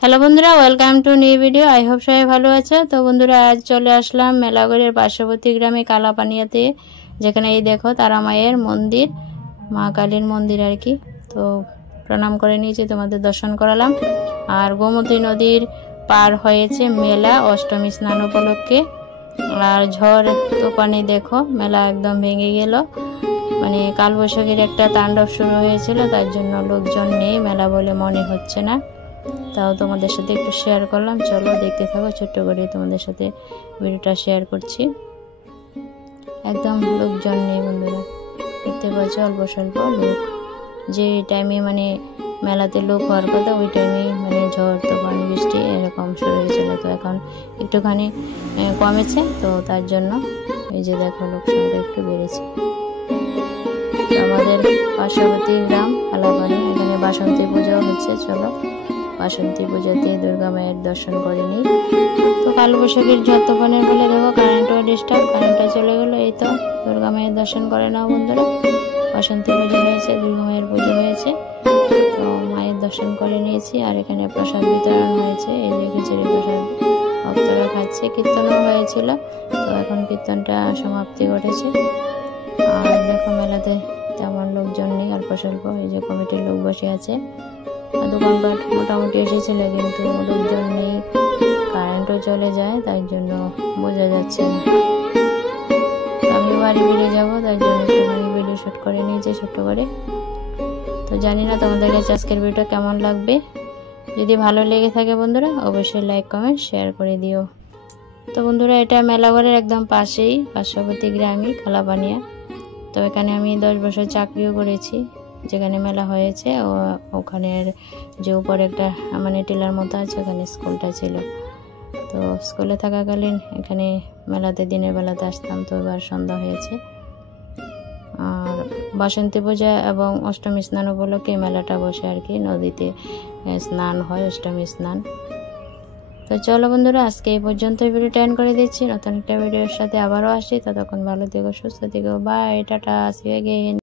Hello বন্ধুরা, welcome to new video. I hope সবাই ভালো আছে। তো বন্ধুরা, আজ চলে আসলাম মেলাগড়ের পার্শ্ববর্তী গ্রামে কালাপানিয়াতে, যেখানে এই দেখো তারা মায়ের মন্দির, মা কালীর মন্দির আর কি। তো প্রণাম করে নিয়েছি, তোমাদের দর্শন করালাম। আর গোমতী নদীর পার হয়েছে মেলা অষ্টমী স্নান উপলক্ষে। আর ঝড় তুফানে দেখো মেলা একদম ভেঙে গেল, মানে কালবৈশাখীর একটা তাণ্ডব শুরু হয়েছিল, তার জন্য লোকজন নেই, মেলা বলে মনে হচ্ছে না। তাও তোমাদের সাথে একটু শেয়ার করলাম, চলো দেখতে থাকো। ছোট্ট করে তোমাদের সাথে ভিডিওটা শেয়ার করছি। একদম লোকজন নেই বন্ধুরা, দেখতে পাচ্ছ অল্প স্বল্প লোক। যে টাইমে মানে মেলাতে লোক হওয়ার কথা, ওই টাইমে মানে ঝড় তুফান বৃষ্টি এরকম শুরু হয়েছিল। তো এখন একটুখানি কমেছে, তো তার জন্য এই যে দেখো লোক সংখ্যা একটু বেড়েছে। আমাদের পার্শ্ববর্তী গ্রাম কালাপানি, এখানে বাসন্তী পূজাও হচ্ছে। চলো বাসন্তী পূজাতে দুর্গা মায়ের দর্শন করে নিই। তো কালবৈশাখীর ঝড় তুফানের বলে দেখো কারেন্টও ডিস্টার্ব, কারেন্টটা চলে গেলো। এই তো দুর্গা মায়ের দর্শন করে নাও বন্ধুরা। বাসন্তী পুজো হয়েছে, দুর্গা মায়ের পুজো হয়েছে, তো মায়ের দর্শন করে নিয়েছি। আর এখানে প্রসাদ বিতরণ হয়েছে, এই যে খিচুড়ি প্রসাদ ভক্তরা খাচ্ছে। কীর্তনও হয়েছিল, তো এখন কীর্তনটা সমাপ্তি ঘটেছে। আর দেখো মেলাতে তেমন লোকজন নেই, অল্প স্বল্প এই যে কমিটির লোক বসে আছে। দোকানপাট মোটামুটি এসেছিল, কিন্তু লোকজন নেই, কারেন্টও চলে যায়, তাই জন্য বোঝা যাচ্ছে না। আমি বাড়ি বেরিয়ে যাবো, তাই জন্য একটুখানি ভিডিও শ্যুট করে নিয়েছি ছোট্ট করে। তো জানি না তোমাদের কাছে আজকের ভিডিওটা কেমন লাগবে। যদি ভালো লেগে থাকে বন্ধুরা, অবশ্যই লাইক কমেন্ট শেয়ার করে দিও। তো বন্ধুরা, এটা মেলাঘরের একদম পাশেই পার্শ্ববর্তী গ্রামই কালাপানিয়া। তো এখানে আমি 10 বছর চাকরিও করেছি, যেখানে মেলা হয়েছে ওখানের যে উপরে একটা মানে টিলার মতো আছে, ওখানে স্কুলটা ছিল। তো স্কুলে থাকাকালীন এখানে মেলাতে দিনের বেলাতে আসতাম। তো এবার সন্ধ্যা হয়েছে। আর বাসন্তী পূজা এবং অষ্টমী স্নান উপলক্ষে মেলাটা বসে আর কি, নদীতে স্নান হয়, অষ্টমী স্নান। তো চলো বন্ধুরা, আজকে এই পর্যন্ত ভিডিওটা এন্ড করে দিচ্ছি। নতুন একটা ভিডিওর সাথে আবারও আসি, ততক্ষণ ভালো থেকো, সুস্থ থেকো, bye, tata, see you again.